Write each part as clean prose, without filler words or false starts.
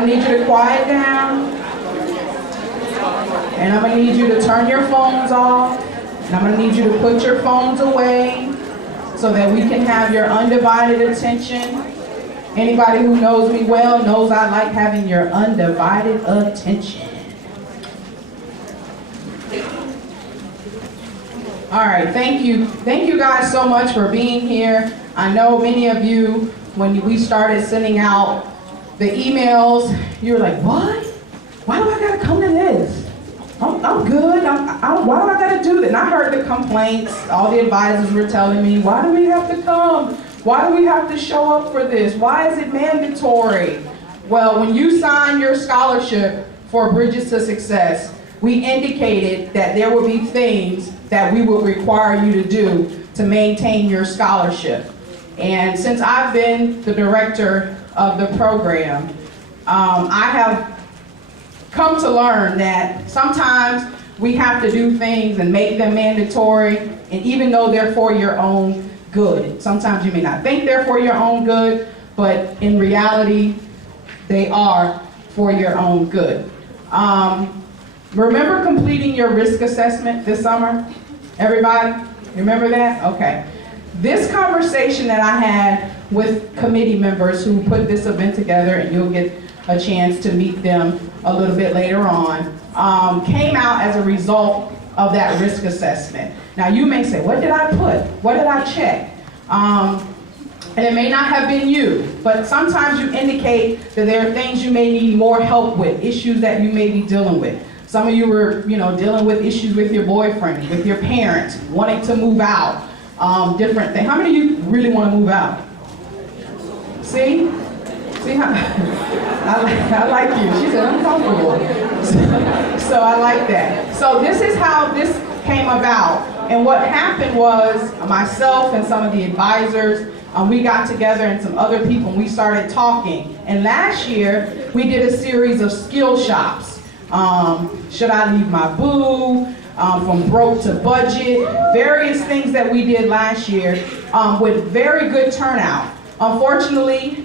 gonna need you to quiet down. And I'm gonna need you to turn your phones off. And I'm gonna need you to put your phones away so that we can have your undivided attention. Anybody who knows me well knows I like having your undivided attention. All right, thank you. Thank you guys so much for being here. I know many of you, when we started sending out the emails, you were like, what? Why do I gotta come to this? I'm good. Why do I gotta do that? And I heard the complaints. All the advisors were telling me, why do we have to come? Why do we have to show up for this? Why is it mandatory? Well, when you signed your scholarship for Bridges to Success, we indicated that there would be things that we would require you to do to maintain your scholarship. And since I've been the director of the program, I have come to learn that sometimes we have to do things and make them mandatory, and even though they're for your own good. Sometimes you may not think they're for your own good, but in reality, they are for your own good. Remember completing your risk assessment this summer? Everybody? Remember that? Okay. This conversation that I had with committee members who put this event together, and you'll get a chance to meet them a little bit later on, came out as a result of that risk assessment. Now you may say, what did I put? What did I check? And it may not have been you, but sometimes you indicate that there are things you may need more help with, issues that you may be dealing with. Some of you were, dealing with issues with your boyfriend, with your parents, wanting to move out, different things. How many of you really want to move out? See how, I like you. She said, uncomfortable. So I like that. So this is how this came about. And what happened was myself and some of the advisors, we got together and some other people, and we started talking. And last year, we did a series of skill shops. Should I leave my boo? From broke to budget, various things that we did last year with very good turnout. Unfortunately,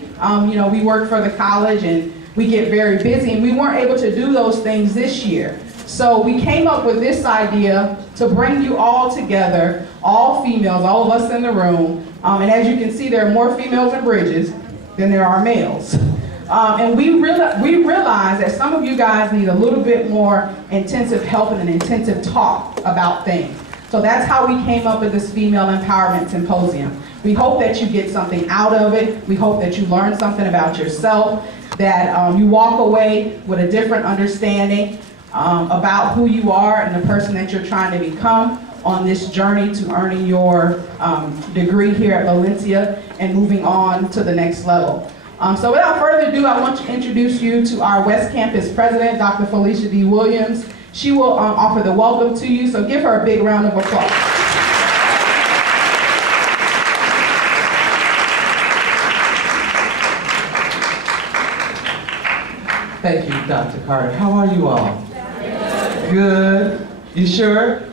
we work for the college and we get very busy, and we weren't able to do those things this year. So we came up with this idea to bring you all together, all females, all of us in the room. And as you can see, there are more females in Bridges than there are males. And we realize that some of you guys need a little bit more intensive help and an intensive talk about things. So that's how we came up with this Female Empowerment Symposium. We hope that you get something out of it. We hope that you learn something about yourself, that you walk away with a different understanding about who you are and the person that you're trying to become on this journey to earning your degree here at Valencia and moving on to the next level. So without further ado, I want to introduce you to our West Campus President, Dr. Felicia D. Williams. She will offer the welcome to you, so give her a big round of applause. Thank you, Dr. Carter. How are you all? Good. You sure?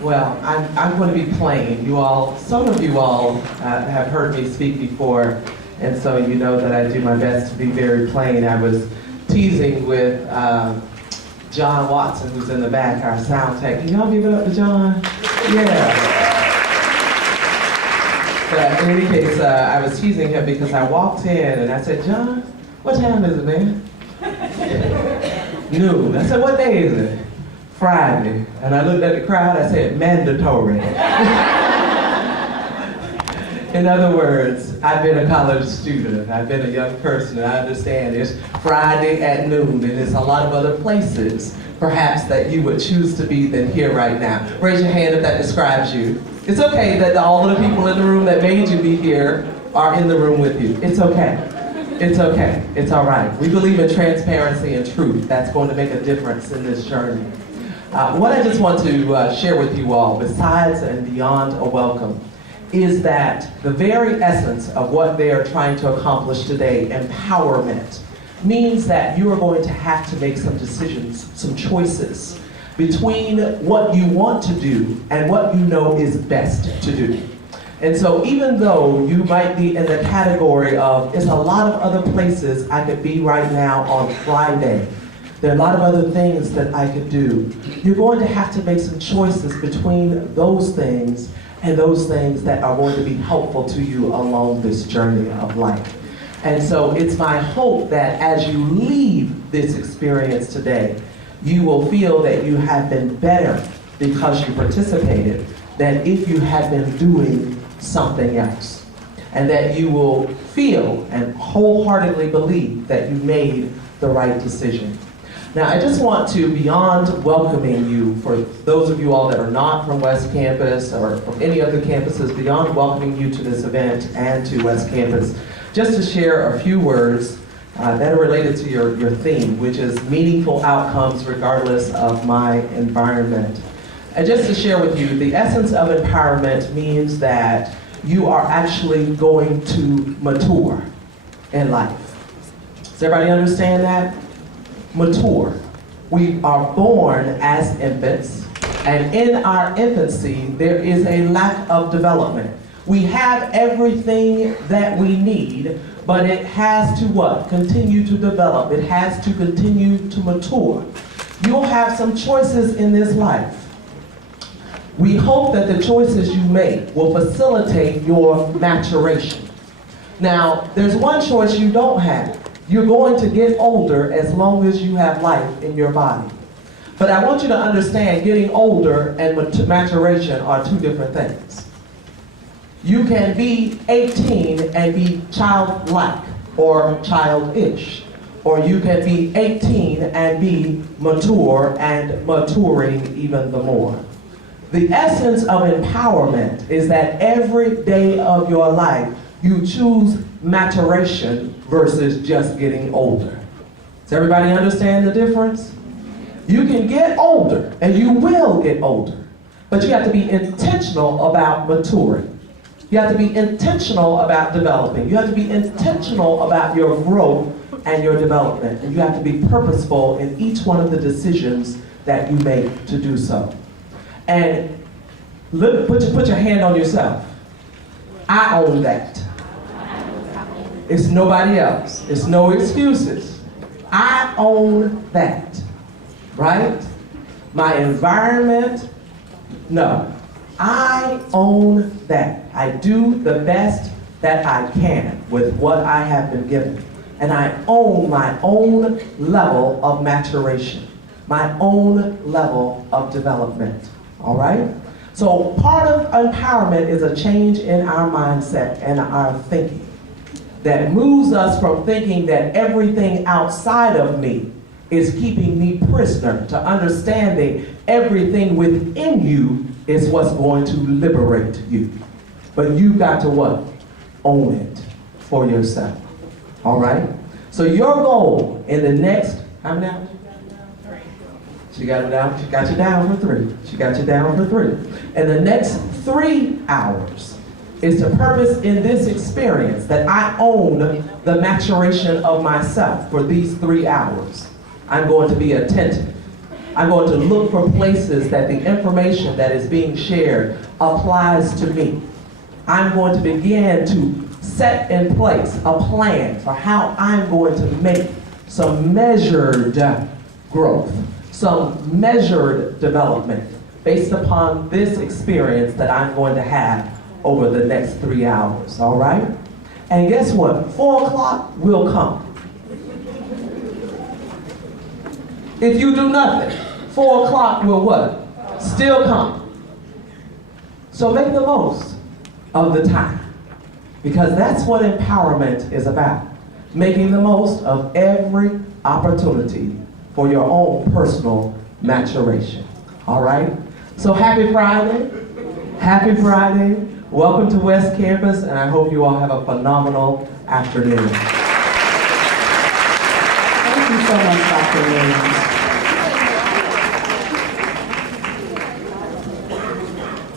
Well, I'm going to be plain. Some of you all have heard me speak before, and so you know that I do my best to be very plain. I was teasing with John Watson, who's in the back, our sound tech. Can y'all give it up to John? Yeah. But in any case, I was teasing him because I walked in and I said, John, what time is it, man? Noon. I said, what day is it? Friday. And I looked at the crowd, I said, mandatory. In other words, I've been a college student, I've been a young person, and I understand it's Friday at noon, and there's a lot of other places, perhaps, that you would choose to be than here right now. Raise your hand if that describes you. It's okay that all of the people in the room that made you be here are in the room with you. It's okay. It's okay. It's all right. We believe in transparency and truth. That's going to make a difference in this journey. What I just want to share with you all, besides and beyond a welcome, is that the very essence of what they are trying to accomplish today, empowerment, means that you are going to have to make some decisions, some choices between what you want to do and what you know is best to do. And so even though you might be in the category of, it's a lot of other places I could be right now on Friday. There are a lot of other things that I could do. You're going to have to make some choices between those things and those things that are going to be helpful to you along this journey of life. And so it's my hope that as you leave this experience today, you will feel that you have been better because you participated than if you had been doing something else. And that you will feel and wholeheartedly believe that you made the right decision. Now, I just want to, beyond welcoming you, for those of you all that are not from West Campus or from any other campuses, beyond welcoming you to this event and to West Campus, just to share a few words that are related to your theme, which is meaningful outcomes regardless of my environment. And just to share with you, the essence of empowerment means that you are actually going to mature in life. Does everybody understand that? Mature. We are born as infants, and in our infancy, there is a lack of development. We have everything that we need, but it has to what? Continue to develop. It has to continue to mature. You'll have some choices in this life. We hope that the choices you make will facilitate your maturation. Now, there's one choice you don't have. You're going to get older as long as you have life in your body. But I want you to understand getting older and maturation are two different things. You can be 18 and be childlike or childish. Or you can be 18 and be mature and maturing even the more. The essence of empowerment is that every day of your life, you choose maturation versus just getting older. Does everybody understand the difference? You can get older, and you will get older, but you have to be intentional about maturing. You have to be intentional about developing. You have to be intentional about your growth and your development, and you have to be purposeful in each one of the decisions that you make to do so. And look, put your hand on yourself. I own that. It's nobody else. It's no excuses. I own that, right? My environment, no. I own that. I do the best that I can with what I have been given. And I own my own level of maturation, my own level of development. All right? So part of empowerment is a change in our mindset and our thinking that moves us from thinking that everything outside of me is keeping me prisoner to understanding everything within you is what's going to liberate you. But you've got to what? Own it for yourself. All right? So your goal in the next, how many hours? She got it down. She got you down for 3. She got you down for 3. And the next 3 hours is to purpose in this experience that I own the maturation of myself for these 3 hours. I'm going to be attentive. I'm going to look for places that the information that is being shared applies to me. I'm going to begin to set in place a plan for how I'm going to make some measured growth, some measured development based upon this experience that I'm going to have over the next 3 hours, all right? And guess what? 4 o'clock will come. If you do nothing, 4 o'clock will what? Still come. So make the most of the time, because that's what empowerment is about. Making the most of every opportunity for your own personal maturation. All right? So happy Friday. Happy Friday. Welcome to West Campus, and I hope you all have a phenomenal afternoon. Thank you so much, Dr. Williams.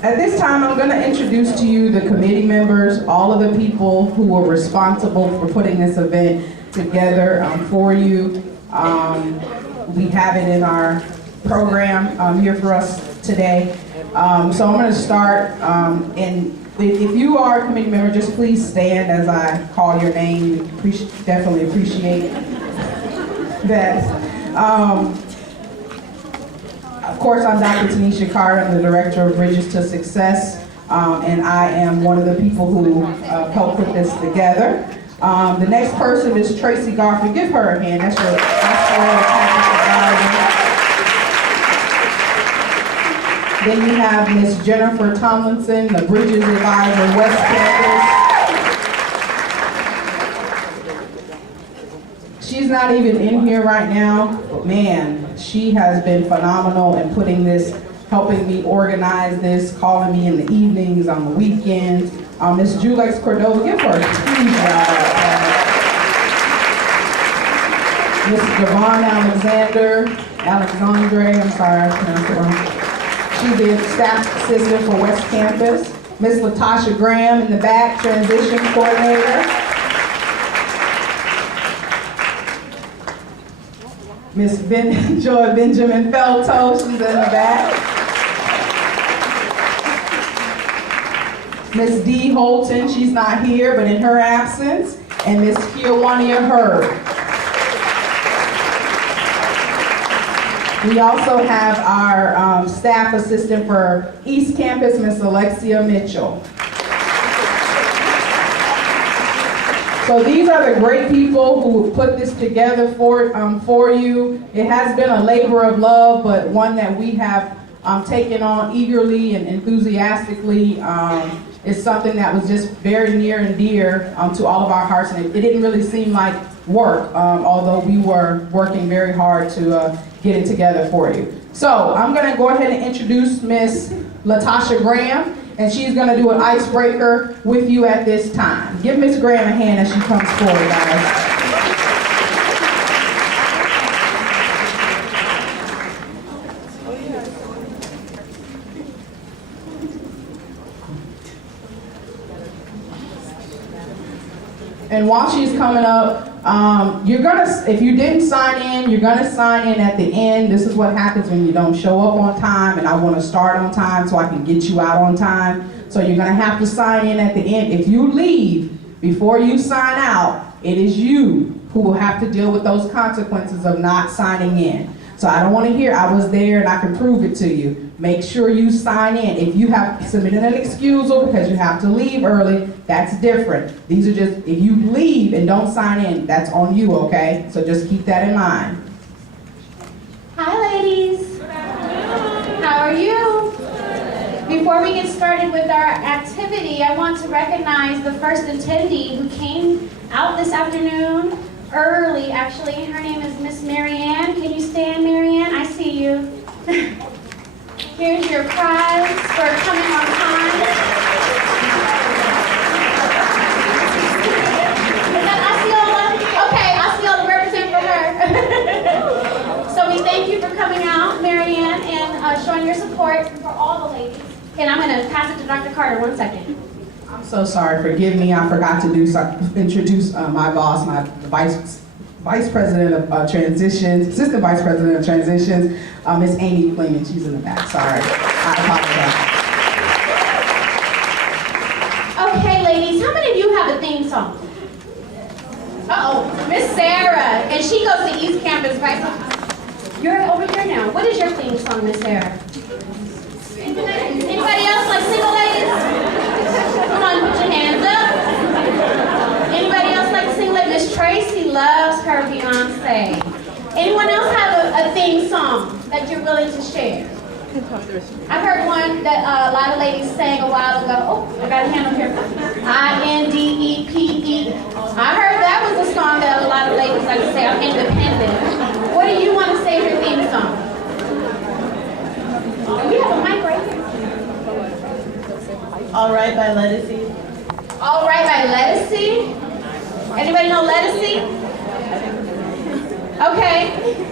At this time, I'm going to introduce to you the committee members, all of the people who were responsible for putting this event together for you. We have it in our program here for us today. So I'm going to start in if you are a committee member, just please stand as I call your name. Definitely appreciate that. Of course, I'm Dr. Tanisha Carter. I'm the Director of Bridges to Success, and I am one of the people who helped put this together. The next person is Tracy Garfield. Give her a hand. That's your advisor. Then you have Miss Jennifer Tomlinson, the Bridges Advisor, West Campus. She's not even in here right now, but man, she has been phenomenal in putting this, helping me organize this, calling me in the evenings, on the weekends. Miss Julex Cordova, give her a huge round of applause. Miss Javon Alexandre, I'm sorry, I pronounced it wrong. She's the staff assistant for West Campus. Miss Latasha Graham in the back, transition coordinator. Miss Joy Benjamin Felto, she's in the back. Miss Dee Holton, she's not here, but in her absence. And Miss Kiawania Hurd. We also have our staff assistant for East Campus, Miss Alexia Mitchell. So these are the great people who put this together for you. It has been a labor of love, but one that we have taken on eagerly and enthusiastically. It's something that was just very near and dear to all of our hearts, and it didn't really seem like work, although we were working very hard to get it together for you. So I'm going to go ahead and introduce Miss Latasha Graham, and she's going to do an icebreaker with you at this time. Give Miss Graham a hand as she comes forward, guys. And while she's coming up, if you didn't sign in, you're gonna sign in at the end. This is what happens when you don't show up on time, and I wanna start on time so I can get you out on time. So you're gonna have to sign in at the end. If you leave before you sign out, it is you who will have to deal with those consequences of not signing in. So I don't wanna hear, I was there and I can prove it to you. Make sure you sign in. If you have submitted an excusal because you have to leave early, that's different. These are just, if you leave and don't sign in, that's on you, okay? So just keep that in mind. Hi, ladies. How are you? Before we get started with our activity, I want to recognize the first attendee who came out this afternoon early, actually. Her name is Miss Marianne. Can you stand, Marianne? I see you. Here's your prize for coming on time. I see all the represent for her. So we thank you for coming out, Marianne, and showing your support for all the ladies. And I'm going to pass it to Dr. Carter, 1 second. I'm so sorry, forgive me, I forgot to introduce my boss, my Vice President of Transitions, Assistant Vice President of Transitions, Miss Amy Fleming. She's in the back, sorry. I apologize. Okay, ladies, how many of you have a theme song? Uh-oh, Miss Sarah, and she goes to East Campus, right? You're over here now. What is your theme song, Miss Sarah? Anybody else like single ladies? Come on, put your hands up. Anybody else like to sing like Miss Tracy loves her Beyonce? Anyone else have a theme song that you're willing to share? I heard one that a lot of ladies sang a while ago. Oh, I got a hand up here. INDEPE. I heard that was a song that a lot of ladies like to say. I'm independent. What do you want to say is your theme song? We have a mic right here. All Right by Lettucey. All Right by Lettucey. Anybody know Lettucey? Okay,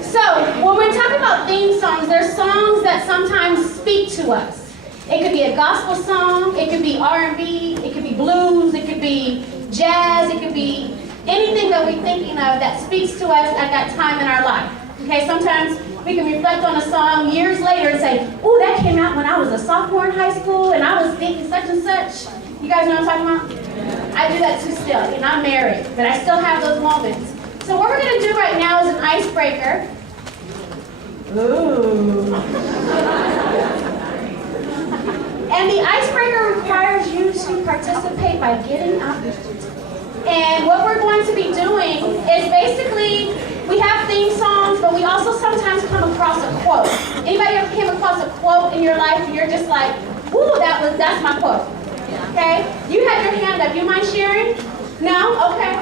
so when we're talking about theme songs, there's songs that sometimes speak to us. It could be a gospel song, it could be R&B, it could be blues, it could be jazz, it could be anything that we're thinking of that speaks to us at that time in our life. Okay, sometimes we can reflect on a song years later and say, "Ooh, that came out when I was a sophomore in high school and I was thinking such and such." You guys know what I'm talking about? I do that too still, and I'm married, but I still have those moments. So what we're gonna do right now is an icebreaker. Ooh. And the icebreaker requires you to participate by getting up. And what we're going to be doing is basically, we have theme songs, but we also sometimes come across a quote. Anybody ever came across a quote in your life and you're just like, woo, that's my quote. Okay? You had your hand up. You mind sharing? No? Okay.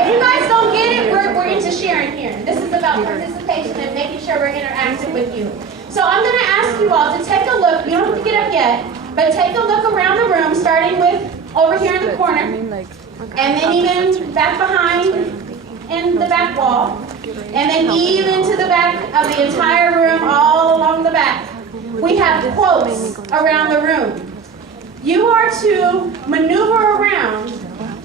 If you guys don't get it, we're into sharing here. This is about participation and making sure we're interactive with you. So I'm going to ask you all to take a look. You don't have to get up yet, but take a look around the room, starting with over here in the corner, and then even back behind in the back wall, and then even to the back of the entire room, all along the back. We have quotes around the room. You are to maneuver around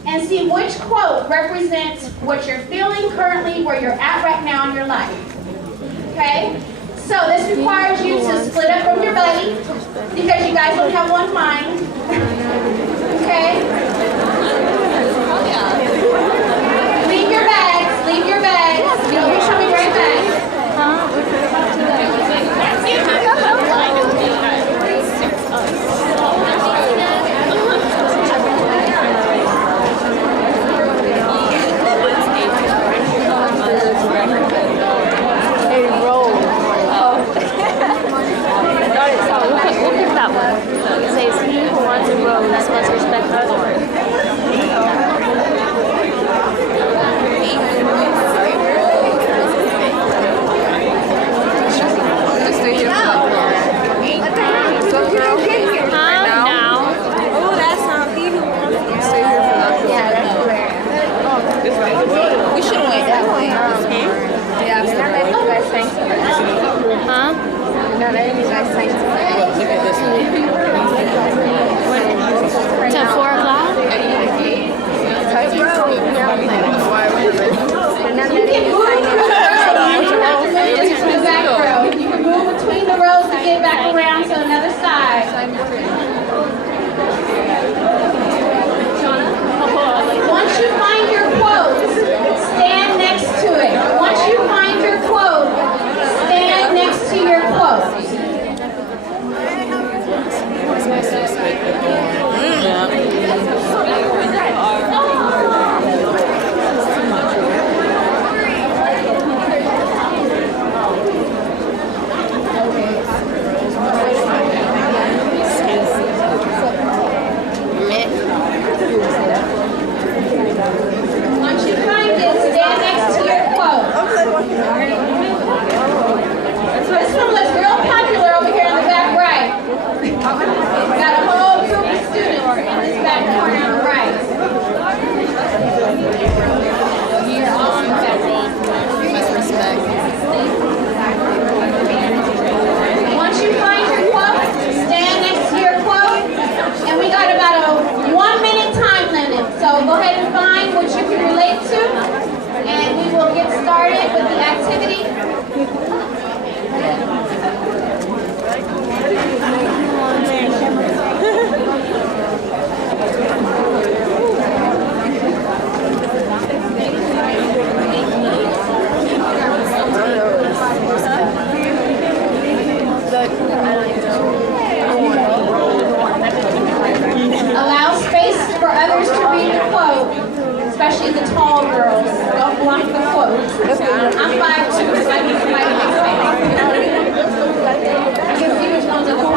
and see which quote represents what you're feeling currently, where you're at right now in your life. Okay? So this requires you to split up from your buddy, because you guys don't have one mind. Okay? Leave your bags, leave your bags. You'll be coming right back. Allow space for others to read the quote, especially the tall girls. Don't block the quote. I'm 5'2", so I need somebody to make space. I can see which ones are the 5'2".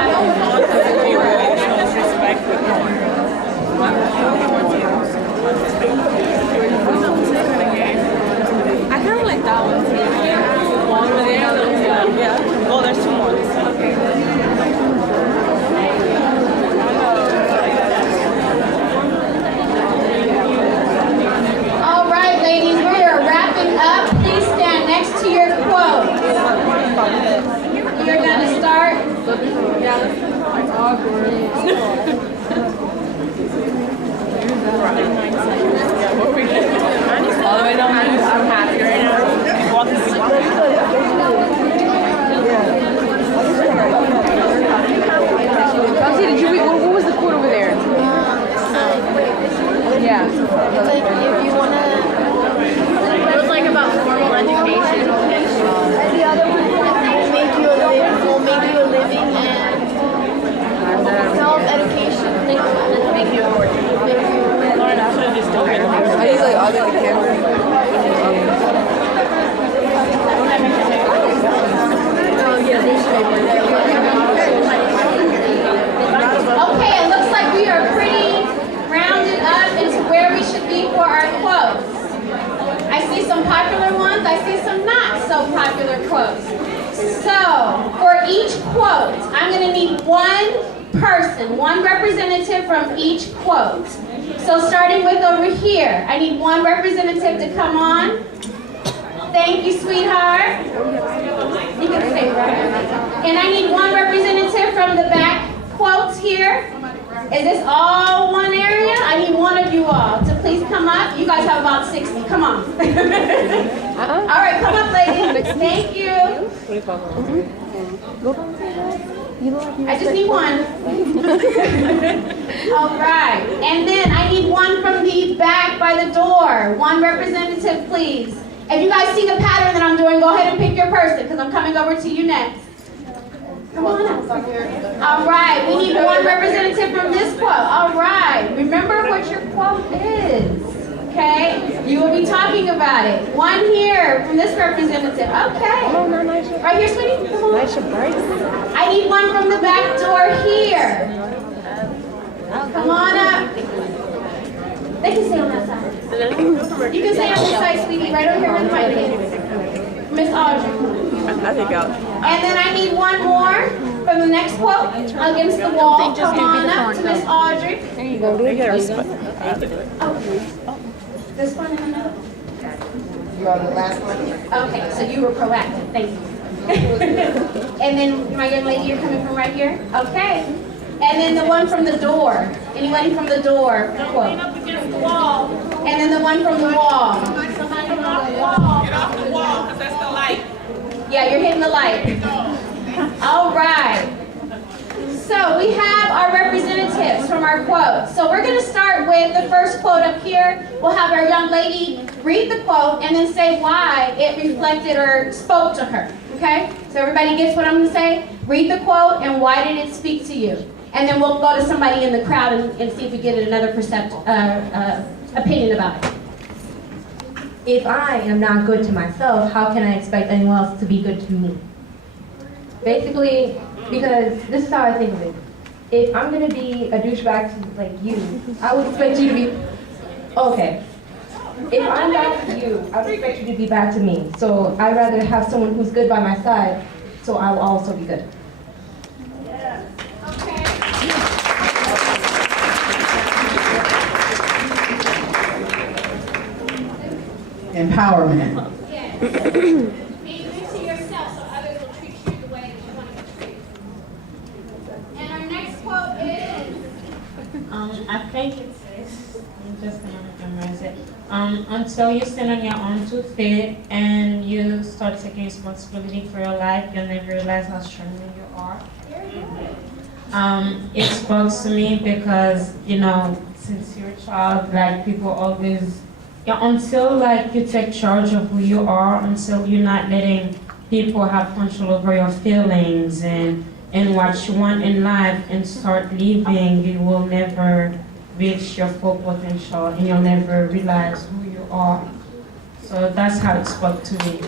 I kind of like that one. Yeah. Oh, there's two more. All right, ladies, we are wrapping up. Please stand next to your quote. You're going to start. All the way down. I'm happy right now. Did you read, what was the quote over there? so popular quotes. So, for each quote, I'm going to need one person, one representative from each quote. So starting with over here, I need one representative to come on. Thank you, sweetheart. You can say right. And I need one representative from the back quotes here. Is this all one area? I need one of you all to please come up. You guys have about 60. Come on. All right, come up, ladies. Thank you. I just need one. All right. And then I need one from the back by the door. One representative, please. If you guys see the pattern that I'm doing, go ahead and pick your person because I'm coming over to you next. Come on up. All right. We need one representative from this quote. All right. Remember what your quote is. Okay? You will be talking about it. One here from this representative. Okay. Right here, sweetie. Come on. I need one from the back door here. Come on up. They can stay on that side. You can stay on this side, sweetie. Right over here with the mic. Miss Audrey. And then I need one more from the next quote against the wall. Come on up to Miss Audrey. There you go. This one and another. You on the last one? Okay, so you were proactive. Thank you. And then my young lady, you're coming from right here? Okay. And then the one from the door. Anybody from the door? Quote. And then the one from the wall. Somebody from the wall. Get off the wall, because that's the light. Yeah, you're hitting the light. All right. So we have our representatives from our quotes. So we're going to start with the first quote up here. We'll have our young lady read the quote and then say why it reflected or spoke to her. Okay? So everybody gets what I'm going to say? Read the quote and why did it speak to you? And then we'll go to somebody in the crowd and see if we get another opinion about it. If I am not good to myself, how can I expect anyone else to be good to me? Basically, because this is how I think of it. If I'm gonna be a douchebag to like you, I would expect you to be okay. If I'm bad to you, I would expect you to be bad to me. So I'd rather have someone who's good by my side, so I will also be good. Empowerment. Yes. Be good to yourself so others will treat you the way that you want to be treated. And our next quote is? I think it says, I'm just going to memorize it. Until you stand on your own 2 feet and you start taking responsibility for your life, you'll never realize how strong you are. It spoke to me because, you know, since you're a child, like people always, until like you take charge of who you are, until you're not letting people have control over your feelings and what you want in life and start living, you will never reach your full potential and you'll never realize who you are. So that's how it spoke to me.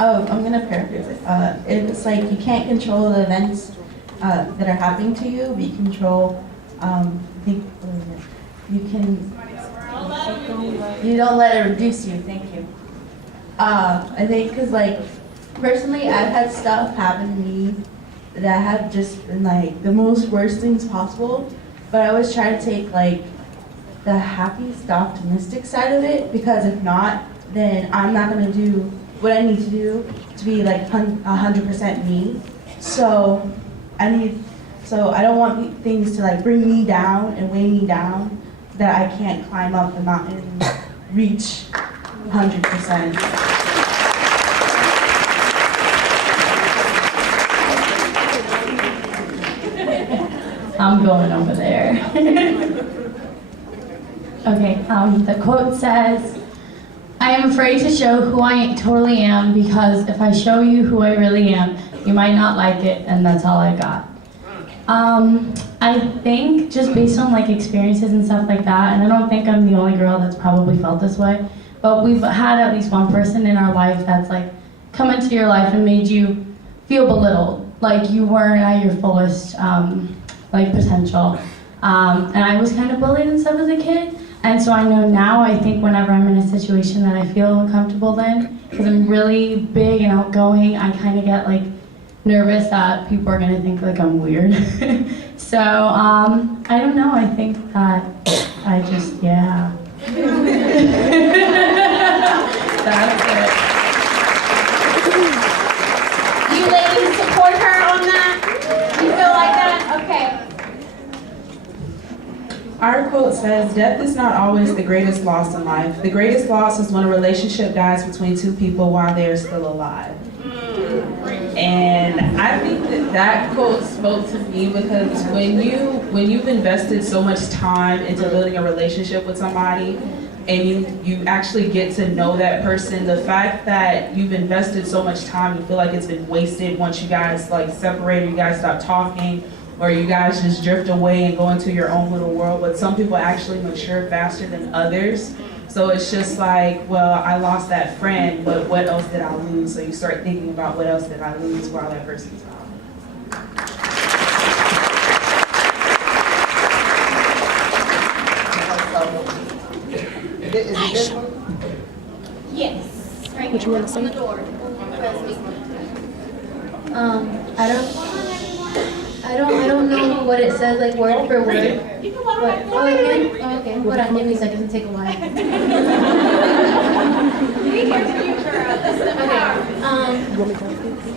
Oh, I'm gonna paraphrase it. It's like you can't control the events that are happening to you, but you control. You don't let it reduce you. Thank you. I think because like personally, I've had stuff happen to me that have just been like the most worst things possible, but I always try to take like the happiest, optimistic side of it, because if not, then I'm not gonna do what I need to do to be like 100% me. So I don't want things to like bring me down and weigh me down that I can't climb up the mountain and reach 100%. I'm going over there. Okay, the quote says, I am afraid to show who I totally am, because if I show you who I really am, you might not like it, and that's all I got. I think just based on like experiences and stuff like that, and I don't think I'm the only girl that's probably felt this way, but we've had at least one person in our life that's like come into your life and made you feel belittled, like you weren't at your fullest like potential. And I was kind of bullied and stuff as a kid. And so I know now, I think whenever I'm in a situation that I feel uncomfortable in, because I'm really big and outgoing, I kind of get like nervous that people are gonna think like I'm weird. So I don't know, I think that I just, yeah. That's it. You ladies support her on that? You feel like that? Okay. Our quote says, "Death is not always the greatest loss in life. The greatest loss is when a relationship dies between two people while they are still alive." And I think that quote spoke to me because when you've invested so much time into building a relationship with somebody and you actually get to know that person, the fact that you've invested so much time, you feel like it's been wasted once you guys like separate, or you guys stop talking, or you guys just drift away and go into your own little world. But some people actually mature faster than others. So it's just like, well, I lost that friend, but what else did I lose? So you start thinking about what else did I lose while that person's gone. Is it this one? Yes. Right here. On the door. I don't know what it says like word for word. You can walk But, right oh, again? Oh, okay. Hold on, give me a second. It'll take a while.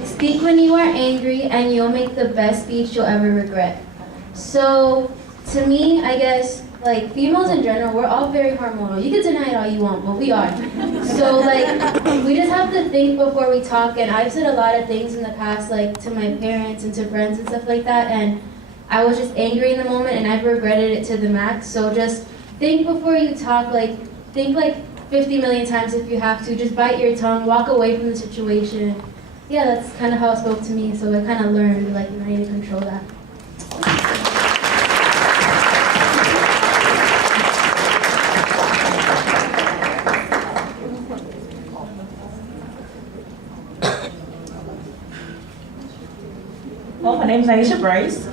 Speak when you are angry, and you'll make the best speech you'll ever regret. So, to me, I guess, like, females in general, we're all very hormonal. You can deny it all you want, but we are. So, like, we just have to think before we talk, and I've said a lot of things in the past, like, to my parents and to friends and stuff like that, and I was just angry in the moment, and I've regretted it to the max. So just think before you talk, like, think like 50 million times if you have to. Just bite your tongue, walk away from the situation. Yeah, that's kind of how it spoke to me, so I kind of learned, like, I need to control that. Well, my name's Aisha Bryce.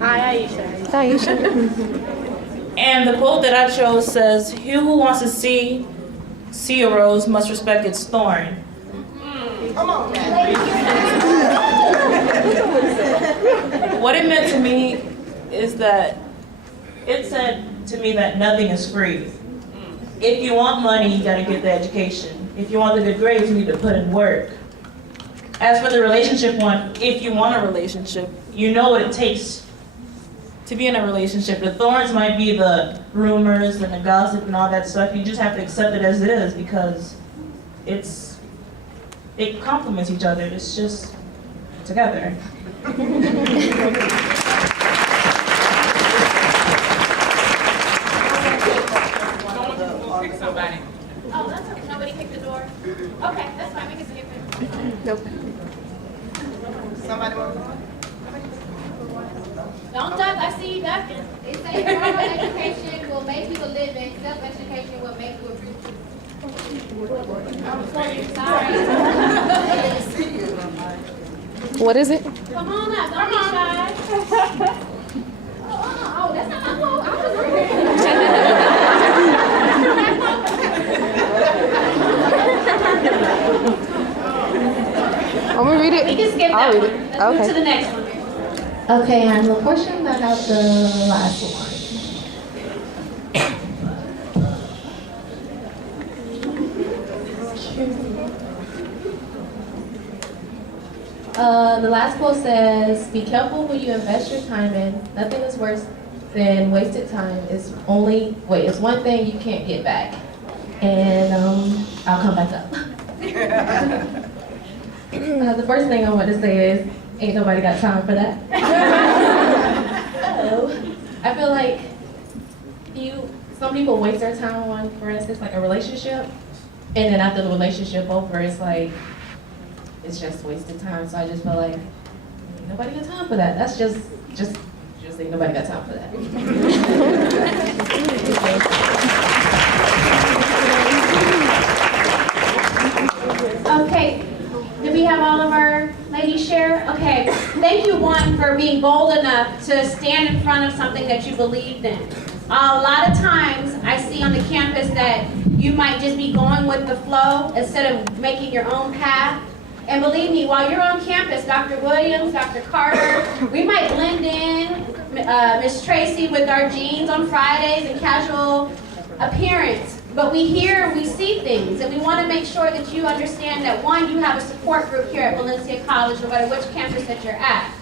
Hi, Aisha. And the quote that I chose says, "He who wants to see a rose must respect its thorn." Come on, man. What it meant to me is that it said to me that nothing is free. If you want money, you gotta get the education. If you want the good grades, you need to put in work. As for the relationship one, if you want a relationship, you know what it takes to be in a relationship. The thorns might be the rumors and the gossip and all that stuff. You just have to accept it as it is because it complements each other. It's just together. Oh, that's okay. Nobody kicked the door? Okay, that's fine. We can skip it. Somebody want to go? Don't duck. I see you ducking. It says formal education will make you a living, self-education will make you a future. I'm sorry. What is it? Come on now. Don't be shy. Oh, that's not my quote. I was reading. I'm gonna read We it. can skip I'll that read one. it. Let's move Okay. to the next one. Okay, and the portion that has the last one. The last quote says, "Be careful who you invest your time in. Nothing is worse than wasted time. It's one thing you can't get back." And I'll come back up. The first thing I want to say is, ain't nobody got time for that. I feel like some people waste their time on, for instance, like a relationship, and then after the relationship over, it's like, it's just wasted time. So I just feel like, ain't nobody got time for that. That's just ain't nobody got time for that. Okay. Do we have all of our ladies? ladies share? Okay, thank you, one, for being bold enough to stand in front of something that you believed in. A lot of times, I see on the campus that you might just be going with the flow instead of making your own path. And believe me, while you're on campus, Dr. Williams, Dr. Carter, we might blend in, Miss Tracy with our jeans on Fridays and casual appearance. But we hear and we see things, and we want to make sure that you understand that, one, you have a support group here at Valencia College, no matter which campus that you're at.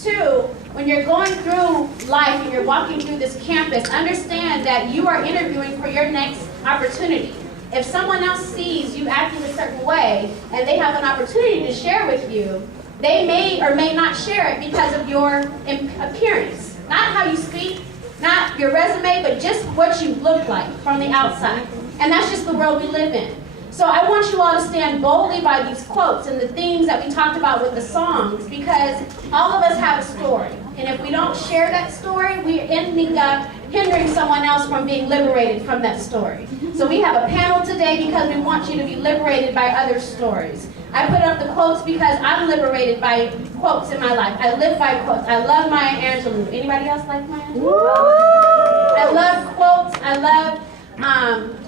Two, when you're going through life and you're walking through this campus, understand that you are interviewing for your next opportunity. If someone else sees you acting a certain way and they have an opportunity to share with you, they may or may not share it because of your appearance. Not how you speak, not your resume, but just what you look like from the outside. And that's just the world we live in. So I want you all to stand boldly by these quotes and the things that we talked about with the songs, because all of us have a story. And if we don't share that story, we're ending up hindering someone else from being liberated from that story. So we have a panel today because we want you to be liberated by other stories. I put up the quotes because I'm liberated by quotes in my life. I live by quotes. I love Maya Angelou. Anybody else like Maya Angelou? I love quotes. I love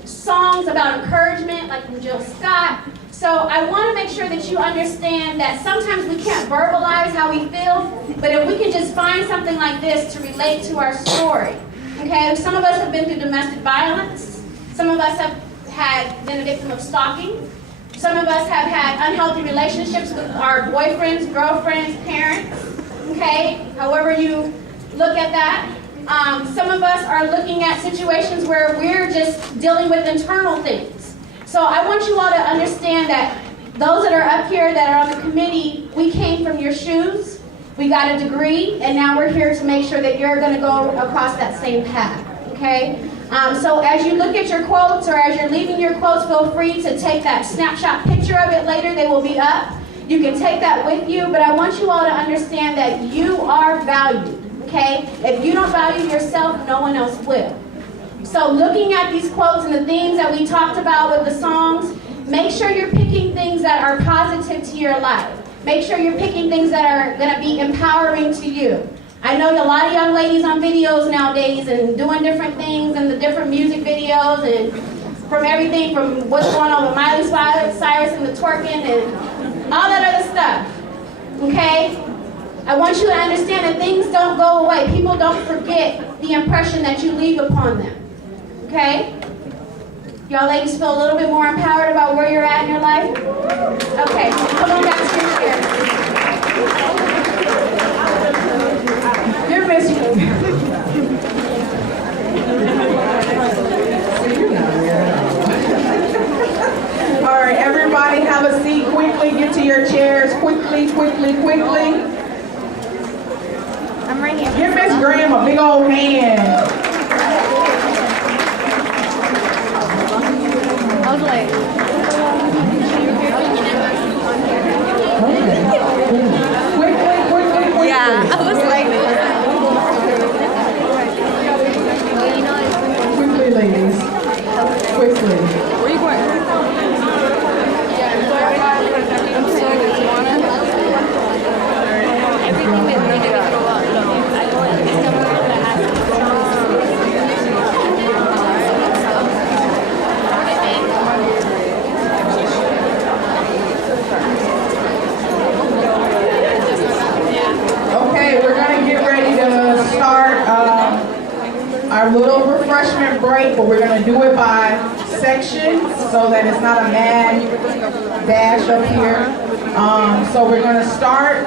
songs about encouragement, like from Jill Scott. So I want to make sure that you understand that sometimes we can't verbalize how we feel, but if we can just find something like this to relate to our story. Okay, some of us have been through domestic violence. Some of us have been a victim of stalking. Some of us have had unhealthy relationships with our boyfriends, girlfriends, parents. Okay, however you look at that. Some of us are looking at situations where we're just dealing with internal things. So I want you all to understand that those that are up here that are on the committee, we came from your shoes, we got a degree, and now we're here to make sure that you're going to go across that same path, okay? So as you look at your quotes or as you're leaving your quotes, feel free to take that snapshot picture of it later. They will be up. You can take that with you, but I want you all to understand that you are valued. Okay? If you don't value yourself, no one else will. So looking at these quotes and the things that we talked about with the songs, make sure you're picking things that are positive to your life. Make sure you're picking things that are going to be empowering to you. I know a lot of young ladies on videos nowadays and doing different things and the different music videos and from everything from what's going on with Miley Cyrus and the twerking and all that other stuff. Okay? I want you to understand that things don't go away. People don't forget the impression that you leave upon them. Okay? Y'all ladies feel a little bit more empowered about where you're at in your life? Okay, come on back to your chair. You're missing. All right, everybody have a seat quickly. Get to your chairs quickly, quickly, quickly. I'm right here. Give Miss Graham a big old hand. I was like, Quickly. yeah, I was like, Quickly, ladies. Quickly. where you going? I'm so good. You wanna? Everything is needed to go up. I go and it's someone that has Okay, we're gonna get ready to start our little refreshment break, but we're gonna do it by section so that it's not a mad dash up here. So we're gonna start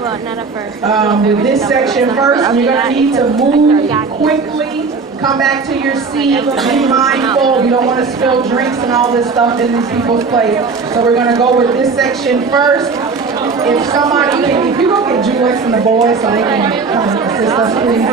well, not at first. with this section first. You're gonna need to move quickly, come back to your seat, be mindful. You don't want to spill drinks and all this stuff in these people's plates. So we're gonna go with this section first. If you go get Julius and the boys so they can come and assist us, please.